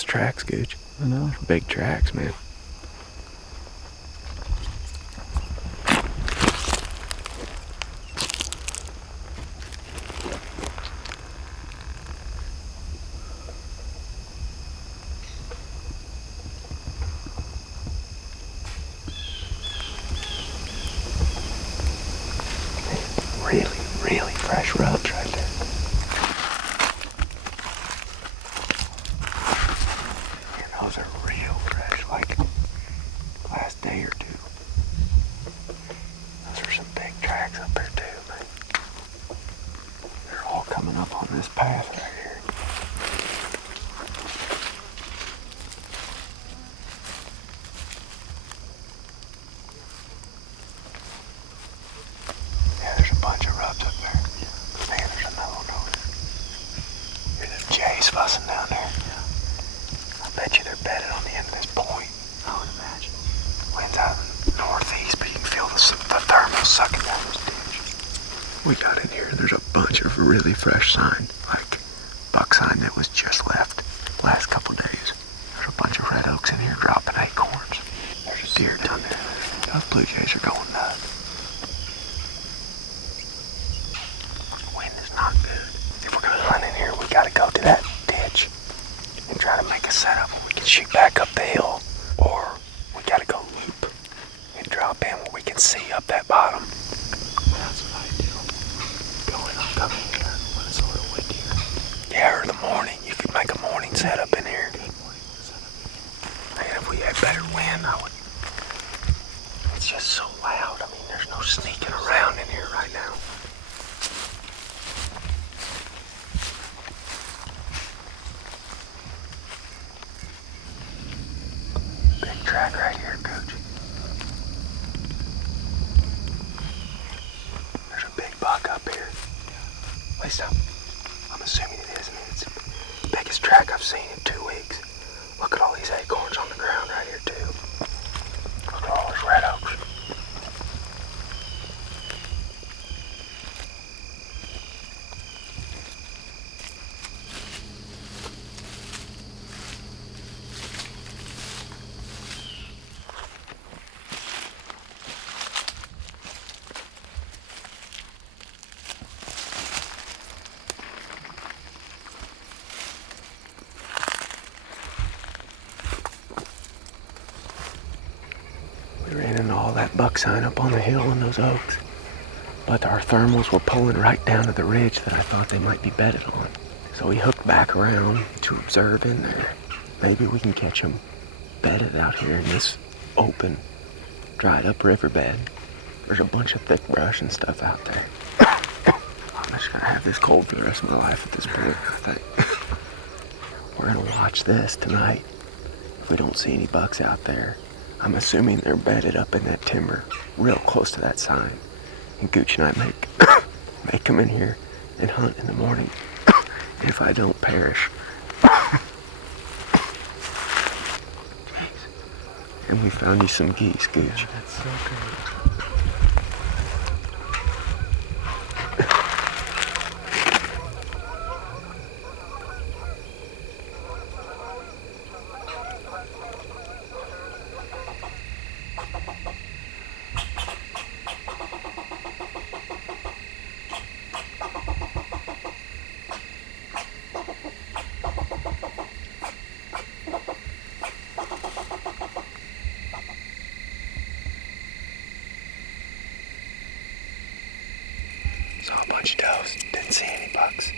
those tracks, Gooch. I know. Big tracks, man. Really fresh rubs right there. Man, those are real fresh, like last day or two. Those are some big tracks up there too, man. They're all coming up on this path right here. Yeah, there's a bunch of rubs up there. Man, there's another one over there. Hear them jays fussing down there. I bet you they're bedded on the end of this point. I would imagine. Wind's out of the northeast, but you can feel the thermal sucking down this ditch. We got in here, there's a bunch of really fresh sign, like buck sign that was just left last couple days. There's a bunch of red oaks in here dropping acorns. There's a deer down there. Those blue jays are going nuts. Wind is not good. If we're gonna hunt in here, we gotta go to that ditch and try to make a setup where we can shoot back up the hill, or we gotta go loop and drop in where we can see up that bottom. That's what I do. Coming here when it's a little windier. Yeah, or the morning. You could make a morning setup in here. Good morning setup. Man, if we had better wind, I would. It's just so loud. I mean, there's no sneaking around in here right now. Big track right here, Gooch. There's a big buck up here. At least I'm assuming it is. I mean, it's the biggest track I've seen in 2 weeks. Look at all these acorns on the ground right here too. Look at all those red oaks. We ran into all that buck sign up on the hill in those oaks. But our thermals were pulling right down to the ridge that I thought they might be bedded on. So we hooked back around to observe in there. Maybe we can catch them bedded out here in this open, dried up riverbed. There's a bunch of thick brush and stuff out there. I'm just gonna have this cold for the rest of my life at this point, I think. We're gonna watch this tonight. If we don't see any bucks out there, I'm assuming they're bedded up in that timber, real close to that sign. And Gooch and I make them in here and hunt in the morning. If I don't perish. And we found you some geese, Gooch. Yeah, that's so good. Saw a bunch of does, didn't see any bucks.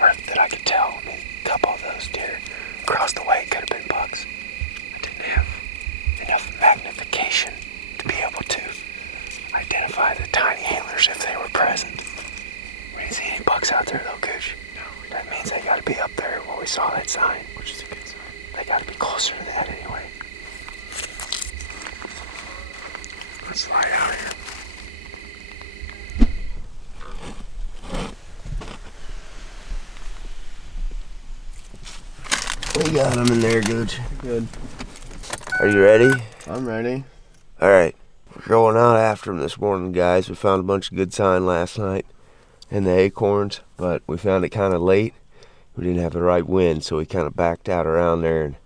Or that I could tell. I mean, a couple of those deer across the way could have been bucks. I didn't have enough magnification to be able to identify the tiny antlers if they were present. We didn't see any bucks out there though, Gooch. No. That means they gotta be up there where we saw that sign. Which is a good sign. They gotta be closer to that anyway. Let's slide out here. We got them in there, Gooch. Good. Are you ready? I'm ready. All right. We're going out after them this morning, guys. We found a bunch of good sign last night in the acorns, but we found it kind of late, we didn't have the right wind, so we kind of backed out around there and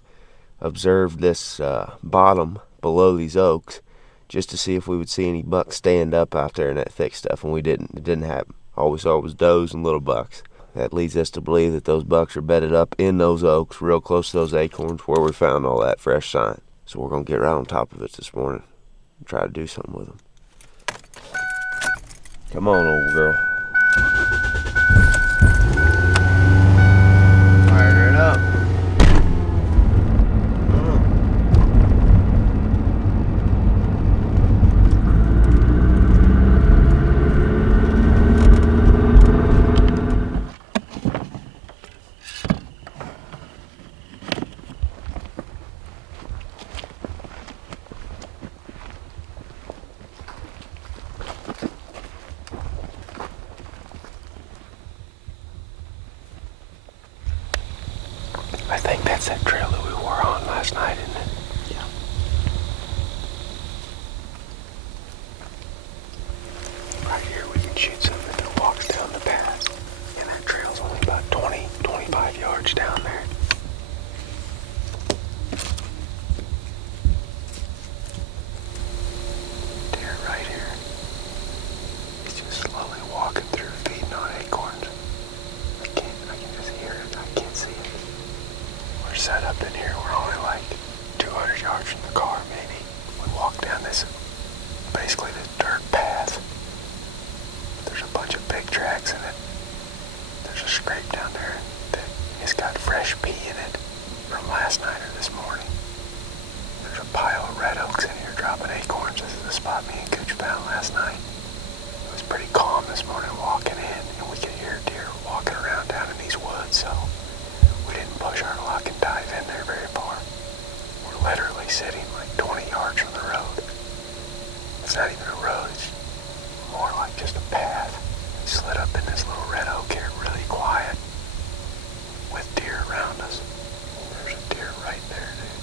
observed this bottom below these oaks just to see if we would see any bucks stand up out there in that thick stuff, and we didn't. It didn't happen. All we saw was does and little bucks. That leads us to believe that those bucks are bedded up in those oaks real close to those acorns where we found all that fresh sign. So we're going to get right on top of it this morning and try to do something with them. Come on, old girl. Fire it up. I think that's that trail that we were on last night, isn't it? Yeah. Right here we can shoot something that walks down the path. And that trail's only about 20, 25 yards down there. Deer right here. He's just slowly walking through, feeding on acorns. I can just hear it. I can't see it. We're set up in here. We're only like 200 yards from the car, maybe. We walk down this, basically this dirt path. There's a bunch of big tracks in it. There's a scrape down there that has got fresh pea in it from last night or this morning. There's a pile of red oaks in here dropping acorns. This is the spot me and Gooch found last night. It was pretty calm this morning walking in, and we could hear deer walking around down in these woods, so we didn't push our luck and dive in there very far. We're literally sitting like 20 yards from the road. It's not even a road, it's more like just a path. We slid up in this little red oak here, really quiet, with deer around us. There's a deer right there, dude.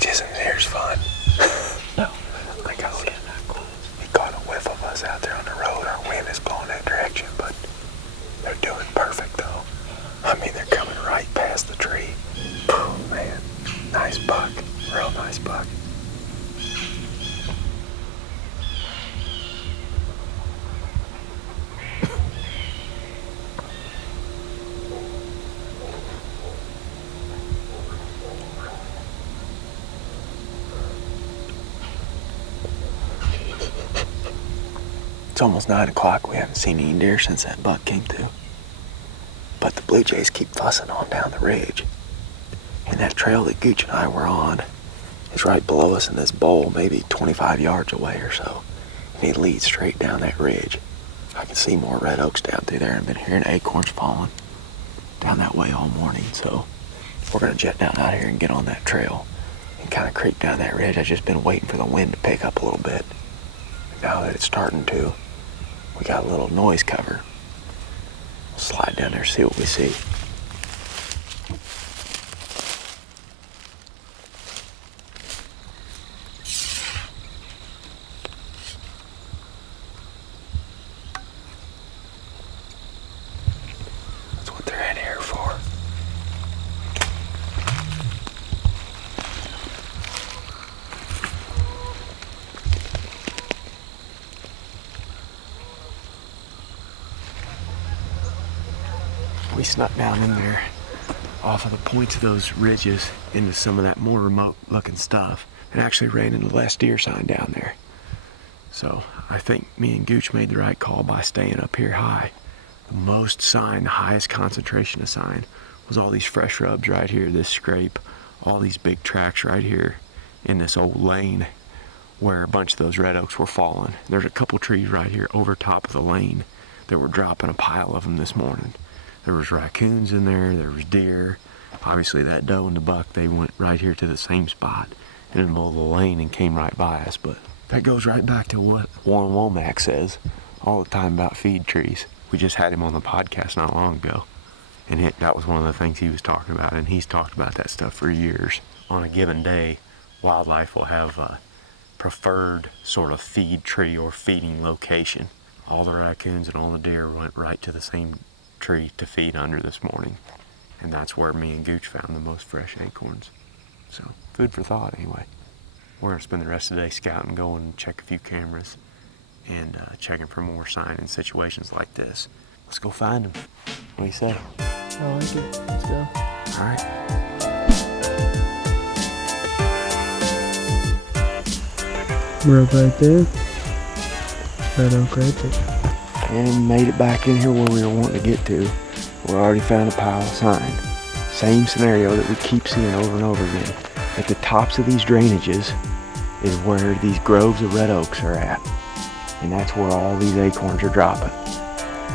which isn't near as fun. No. He caught a whiff of us out there on the road. Our wind is blowing that direction, but they're doing perfect though. I mean, they're coming right past the tree. Oh, man, nice buck, real nice buck. It's almost 9 o'clock. We haven't seen any deer since that buck came through. But the blue jays keep fussing on down the ridge. And that trail that Gooch and I were on is right below us in this bowl, maybe 25 yards away or so. And it leads straight down that ridge. I can see more red oaks down through there. I've been hearing acorns falling down that way all morning. So we're going to jet down out here and get on that trail and kind of creep down that ridge. I've just been waiting for the wind to pick up a little bit. Now that it's starting to, we got a little noise cover. We'll slide down there, see what we see. That's what they're in here for. We snuck down in there off of the points of those ridges into some of that more remote looking stuff and actually ran into less deer sign down there. So I think me and Gooch made the right call by staying up here high. The most sign, the highest concentration of sign was all these fresh rubs right here, this scrape, all these big tracks right here in this old lane where a bunch of those red oaks were falling. There's a couple trees right here over top of the lane that were dropping a pile of them this morning. There was raccoons in there, there was deer. Obviously that doe and the buck, they went right here to the same spot in the middle of the lane and came right by us. But that goes right back to what Warren Womack says all the time about feed trees. We just had him on the podcast not long ago, and that was one of the things he was talking about, and he's talked about that stuff for years. On a given day, wildlife will have a preferred sort of feed tree or feeding location. All the raccoons and all the deer went right to the same tree to feed under this morning, and that's where me and Gooch found the most fresh acorns. So food for thought anyway. We're gonna spend the rest of the day scouting, going and check a few cameras and checking for more sign in situations like this. Let's go find them. What do you say? I like it. Let's go. All right. We're up right there. Red oak right there. And made it back in here where we were wanting to get to. We already found a pile of sign. Same scenario that we keep seeing over and over again. At the tops of these drainages is where these groves of red oaks are at. And that's where all these acorns are dropping.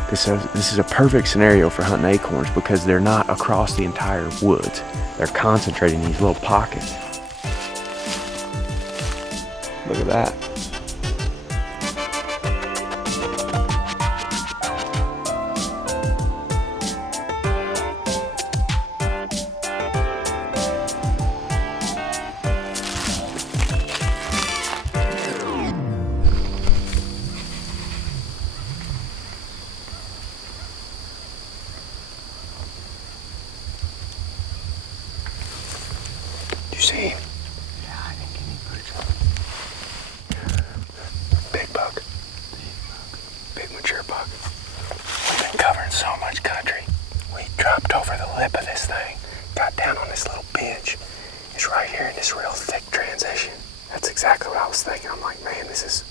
This is a perfect scenario for hunting acorns because they're not across the entire woods. They're concentrating in these little pockets. Look at that. You see him? Yeah, I think he pushed. Big buck. Big mature buck. We've been covering so much country. We dropped over the lip of this thing, got down on this little bench. It's right here in this real thick transition. That's exactly what I was thinking. I'm like, man, this is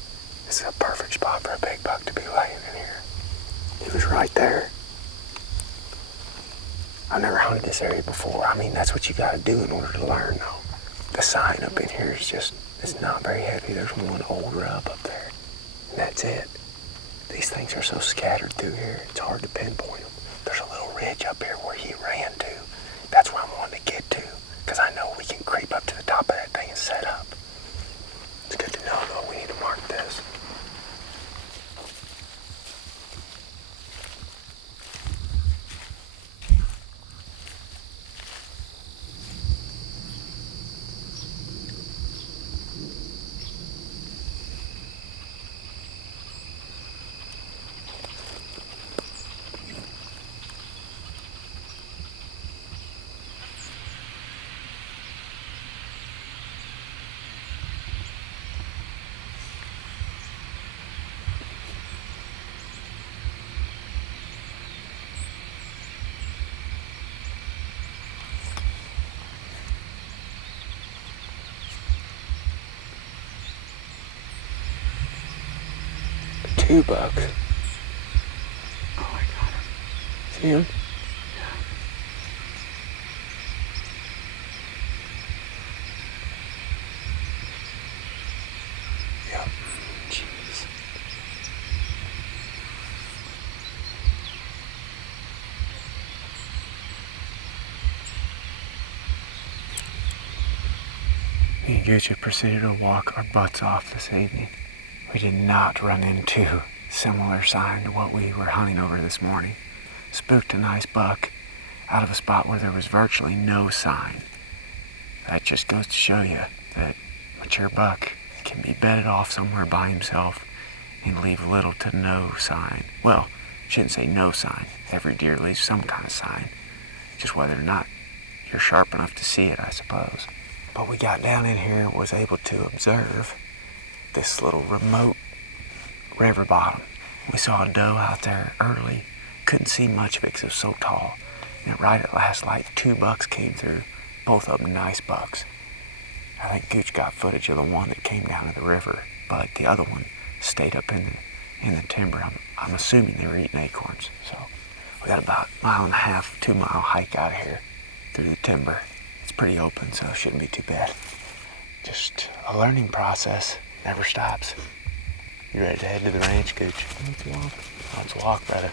a perfect spot for a big buck to be laying in here. He was right there. I've never hunted this area before. I mean, that's what you gotta do in order to learn, though. The sign up in here is just, it's not very heavy. There's one old rub up there, and that's it. These things are so scattered through here, it's hard to pinpoint them. There's a little ridge up here where he ran to. That's where I'm wanting to get to, because I know we can creep up to the top of that thing and set up. It's good to know, though. We need to mark this. 2 bucks. Oh, I got him. See him? Yeah. Yep. Jeez. Me and Gooch have proceeded to walk our butts off this evening. We did not run into similar sign to what we were hunting over this morning. Spooked a nice buck out of a spot where there was virtually no sign. That just goes to show you that mature buck can be bedded off somewhere by himself and leave little to no sign. Well, shouldn't say no sign. Every deer leaves some kind of sign. Just whether or not you're sharp enough to see it, I suppose. But we got down in here and was able to observe this little remote river bottom. We saw a doe out there early. Couldn't see much of it because it was so tall. And right at last light, 2 bucks came through. Both of them nice bucks. I think Gooch got footage of the one that came down to the river, but the other one stayed up in the timber. I'm assuming they were eating acorns. So we got about 1.5 2 mile hike out of here through the timber. It's pretty open, so it shouldn't be too bad. Just a learning process. Never stops. You ready to head to the ranch, Gooch? Let's walk. Let's walk, brother.